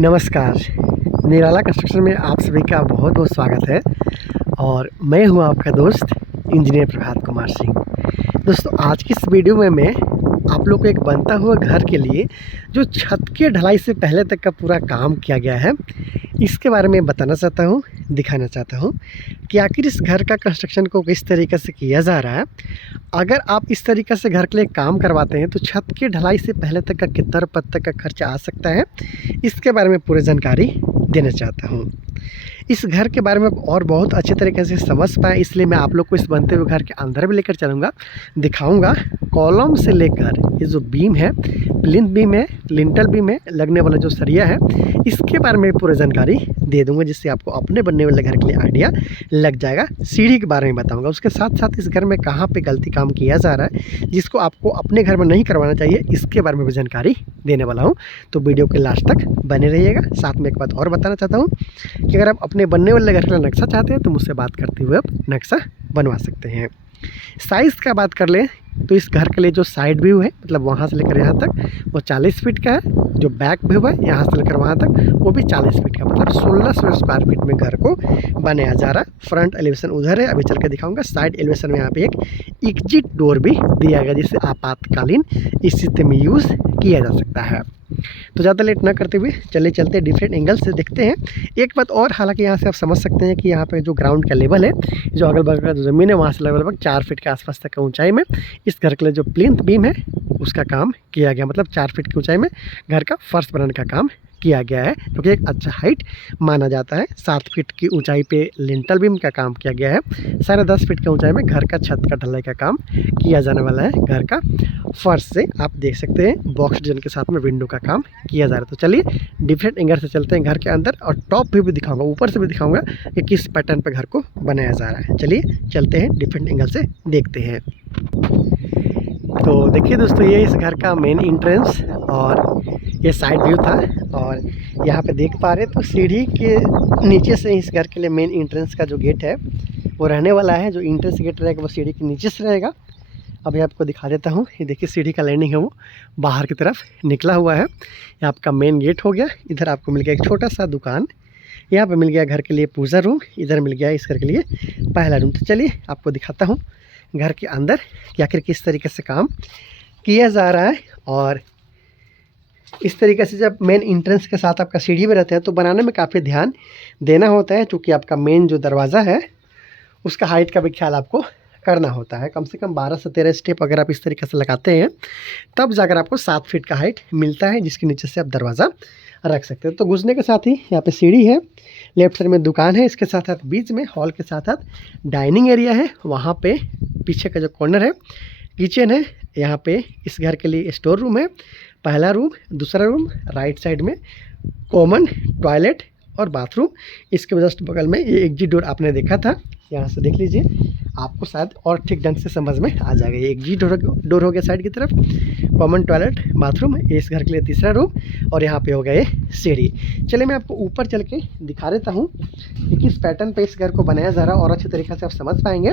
नमस्कार। निराला कंस्ट्रक्शन में आप सभी का बहुत बहुत स्वागत है और मैं हूं आपका दोस्त इंजीनियर प्रभात कुमार सिंह। दोस्तों, आज की इस वीडियो में मैं आप लोग को एक बनता हुआ घर के लिए जो छत के ढलाई से पहले तक का पूरा काम किया गया है, इसके बारे में बताना चाहता हूं, दिखाना चाहता हूं कि आखिर इस घर का कंस्ट्रक्शन को किस तरीके से किया जा रहा है। अगर आप इस तरीके से घर के लिए काम करवाते हैं तो छत की ढलाई से पहले तक का कितना रुपये तक का खर्चा आ सकता है, इसके बारे में पूरी जानकारी देना चाहता हूं। इस घर के बारे में और बहुत अच्छे तरीके से समझ पाएँ, इसलिए मैं आप लोग को इस बनते हुए घर के अंदर भी लेकर चलूँगा, दिखाऊंगा कॉलम से लेकर ये जो बीम है, प्लिंथ बीम है, लिंटल बीम है, लगने वाला जो सरिया है, इसके बारे में पूरी जानकारी दे दूंगा, जिससे आपको अपने बनने वाले घर के लिए आइडिया लग जाएगा। सीढ़ी के बारे में बताऊंगा, उसके साथ साथ इस घर में कहाँ पे गलती काम किया जा रहा है जिसको आपको अपने घर में नहीं करवाना चाहिए, इसके बारे में भी जानकारी देने वाला हूँ। तो वीडियो के लास्ट तक बने रहिएगा। साथ में एक बात और बताना चाहता हूँ कि अगर आप अपने बनने वाले घर का नक्शा चाहते हैं तो मुझसे बात करते हुए आप नक्शा बनवा सकते हैं। साइज़ का बात कर लें तो इस घर के लिए जो साइड व्यू है, मतलब वहाँ से लेकर यहाँ तक, वो 40 फीट का है। जो बैक व्यू है यहाँ से लेकर वहाँ तक, वो भी 40 फीट का, मतलब 1600 स्क्वायर फीट में घर को बनाया जा रहा है। फ्रंट एलिवेशन उधर है, अभी चल कर दिखाऊंगा। साइड एलिवेशन में यहाँ पे एक एग्जिट डोर भी दिया गया, जिससे आपातकालीन स्थिति में यूज़ किया जा सकता है। तो ज़्यादा लेट ना करते हुए चले चलते डिफरेंट एंगल से देखते हैं। एक बात और, हालांकि यहाँ से आप समझ सकते हैं कि यहाँ पे जो ग्राउंड का लेवल है, जो अगल बगल का जो ज़मीन है, वहाँ से लगभग 4 फीट के आसपास तक का ऊंचाई में इस घर के लिए जो प्लिंथ बीम है उसका काम किया गया, मतलब 4 फीट की ऊंचाई में घर का फर्श बनाने का काम किया गया है, जो कि एक अच्छा हाइट माना जाता है। 7 फीट की ऊंचाई पे लिंटल बीम का काम किया गया है। 10.5 फीट की ऊंचाई में घर का छत का ढलाई का काम किया जाने वाला है। घर का फर्श से आप देख सकते हैं बॉक्स डिजाइन के साथ में विंडो का काम किया जा रहा है। तो चलिए डिफरेंट एंगल से चलते हैं घर के अंदर, और टॉप भी दिखाऊंगा, ऊपर से भी दिखाऊंगा कि किस पैटर्न पे घर को बनाया जा रहा है। चलिए चलते हैं, डिफरेंट एंगल से देखते हैं। तो देखिए दोस्तों, ये इस घर का मेन एंट्रेंस और ये साइड व्यू था, और यहाँ पे देख पा रहे तो सीढ़ी के नीचे से इस घर के लिए मेन एंट्रेंस का जो गेट है वो रहने वाला है। जो एंट्रेंस गेट रहेगा वो सीढ़ी के नीचे से रहेगा। अभी आपको दिखा देता हूँ। ये देखिए सीढ़ी का लैंडिंग है वो बाहर की तरफ निकला हुआ है। ये आपका मेन गेट हो गया। इधर आपको मिल गया एक छोटा सा दुकान, यहाँ पे मिल गया घर के लिए पूजा रूम, इधर मिल गया इस घर के लिए पहला रूम। तो चलिए आपको दिखाता हूँ घर के अंदर कि आखिर किस तरीके से काम किया जा रहा है। और इस तरीके से जब मेन एंट्रेंस के साथ आपका सीढ़ी में रहता है तो बनाने में काफ़ी ध्यान देना होता है, क्योंकि आपका मेन जो दरवाज़ा है उसका हाइट का भी ख्याल आपको करना होता है। कम से कम 12 से 13 स्टेप अगर आप इस तरीके से लगाते हैं तब जाकर आपको 7 फीट का हाइट मिलता है, जिसके नीचे से आप दरवाज़ा रख सकते हैं। तो घुसने के साथ ही यहाँ पे सीढ़ी है, लेफ्ट साइड में दुकान है, इसके साथ साथ बीच में हॉल के साथ साथ डाइनिंग एरिया है। वहाँ पे पीछे का जो कॉर्नर है किचन है। यहाँ पे इस घर के लिए स्टोर रूम है, पहला रूम, दूसरा रूम, राइट साइड में कॉमन टॉयलेट और बाथरूम। इसके जस्ट बगल में ये एग्जिट डोर आपने देखा था, यहाँ से देख लीजिए, आपको शायद और ठीक ढंग से समझ में आ जाएगा। ये एग्जिट डोर हो गया साइड की तरफ, कॉमन टॉयलेट बाथरूम, ये इस घर के लिए तीसरा रूम, और यहाँ पे हो गया ये सीढ़ी। चलिए मैं आपको ऊपर चल के दिखा देता हूँ कि किस पैटर्न पे इस घर को बनाया जा रहा है, और अच्छी तरीके से आप समझ पाएंगे।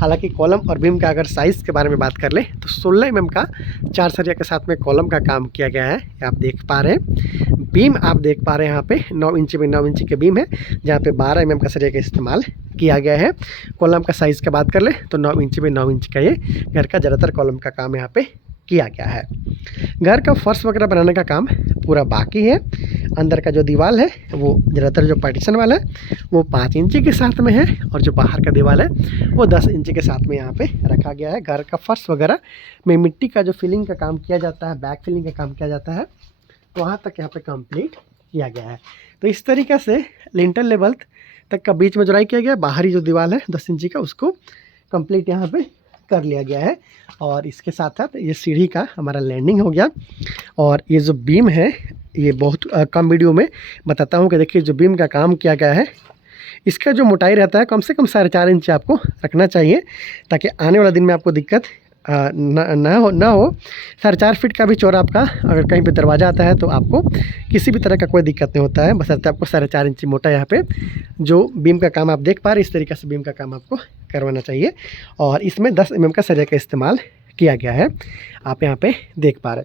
हालांकि कॉलम और बीम का अगर साइज़ के बारे में बात कर ले तो 16 mm का 4 सरिया के साथ में कॉलम का काम किया गया है। आप देख पा रहे हैं बीम, आप देख पा रहे हैं यहाँ पे 9 इंच में 9 इंच के बीम है, जहाँ पे 12 mm का सरिया का इस्तेमाल किया गया है। कॉलम का साइज़ का बात कर ले तो 9 इंच में 9 इंच का ये घर का ज़्यादातर कॉलम का काम यहाँ पे किया गया है। घर का फर्श वगैरह बनाने का काम पूरा बाकी है। अंदर का जो दीवार है वो ज़्यादातर जो पार्टीशन वाला है वो 5 इंची के साथ में है, और जो बाहर का दीवार है वो 10 इंची के साथ में यहाँ पे रखा गया है। घर का फर्श वगैरह में मिट्टी का जो फिलिंग का काम किया जाता है, बैक फिलिंग का काम किया जाता है, वहाँ तक यहाँ पे कंप्लीट किया गया है। तो इस तरीके से लिंटल लेवल तक का बीच में जुड़ाई किया गया। बाहरी जो दीवार है 10 इंची का, उसको कंप्लीट यहाँ पे कर लिया गया है। और इसके साथ साथ ये सीढ़ी का हमारा लैंडिंग हो गया। और ये जो बीम है, ये बहुत कम वीडियो में बताता हूँ कि देखिए जो बीम का काम किया गया है, इसका जो मोटाई रहता है कम से कम 4.5 इंच आपको रखना चाहिए, ताकि आने वाला दिन में आपको दिक्कत ना हो। 4.5 फीट का भी चौड़ा आपका अगर कहीं पे दरवाज़ा आता है तो आपको किसी भी तरह का कोई दिक्कत नहीं होता है, बशर्ते आपको 4.5 इंच मोटा यहाँ पे जो बीम का काम आप देख पा रहे, इस तरीके से बीम का काम आपको करवाना चाहिए। और इसमें 10 mm का सरिया का इस्तेमाल किया गया है, आप यहाँ पे देख पा रहे।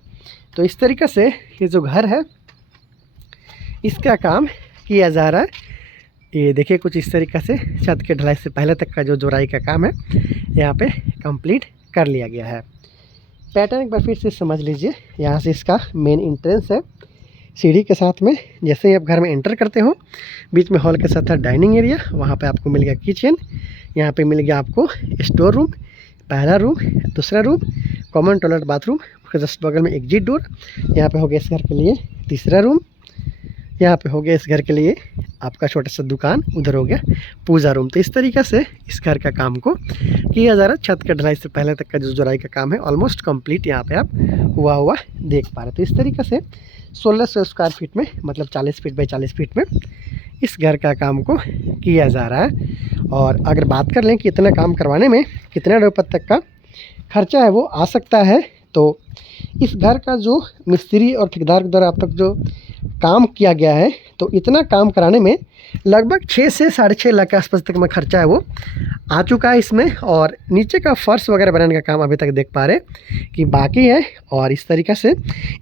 तो इस तरीके से ये जो घर है इसका काम किया जा रहा है। ये देखिए कुछ इस तरीक़े से छत के ढलाई से पहले तक का जो जोड़ाई का काम है यहाँ पे कंप्लीट कर लिया गया है। पैटर्न एक बार फिर से समझ लीजिए। यहाँ से इसका मेन एंट्रेंस है सीढ़ी के साथ में। जैसे ही आप घर में एंटर करते हो, बीच में हॉल के साथ था डाइनिंग एरिया, वहाँ पे आपको मिल गया किचन, यहाँ पे मिल गया आपको स्टोर रूम, पहला रूम, दूसरा रूम, कॉमन टॉयलेट बाथरूम, उसके जस्ट बगल में एग्जिट डोर। यहाँ पे हो गया इस घर के लिए तीसरा रूम, यहाँ पे हो गया इस घर के लिए आपका छोटा सा दुकान, उधर हो गया पूजा रूम। तो इस तरीक़े से इस घर का काम को किया जा रहा है। छत के ढलाई से पहले तक का जो जुड़ाई का काम है ऑलमोस्ट कंप्लीट यहाँ पे आप हुआ देख पा रहे। तो इस तरीक़े से 1600 स्क्वायर फीट में, मतलब 40 फीट बाई 40 फीट में इस घर का काम को किया जा रहा है। और अगर बात कर लें कि इतना काम करवाने में कितने रुपये तक का खर्चा है वो आ सकता है, तो इस घर का जो मिस्त्री और ठेकेदार के द्वारा अब तक जो काम किया गया है, तो इतना काम कराने में लगभग 6 से 6.5 लाख के आसपास तक में खर्चा है वो आ चुका है इसमें। और नीचे का फर्श वगैरह बनाने का काम अभी तक देख पा रहे कि बाकी है। और इस तरीक़े से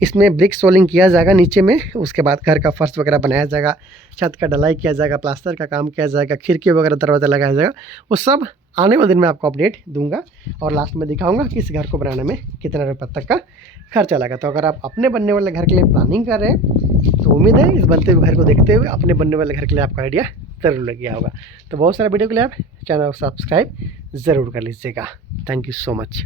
इसमें ब्रिक सोलिंग किया जाएगा नीचे में, उसके बाद घर का फर्श वगैरह बनाया जाएगा, छत का ढलाई किया जाएगा, प्लास्टर का काम किया जाएगा, खिड़की वगैरह दरवाज़ा लगाया जाएगा। वो सब आने वाले दिन में आपको अपडेट दूंगा और लास्ट में दिखाऊंगा कि इस घर को बनाने में कितना रुपये तक का खर्चा लगा। तो अगर आप अपने बनने वाले घर के लिए प्लानिंग कर रहे हैं तो उम्मीद है इस बनते हुए घर को देखते हुए अपने बनने वाले घर के लिए आपका आइडिया ज़रूर लग गया होगा। तो बहुत सारा वीडियो के लिए आप चैनल को सब्सक्राइब ज़रूर कर लीजिएगा। Thank you so much.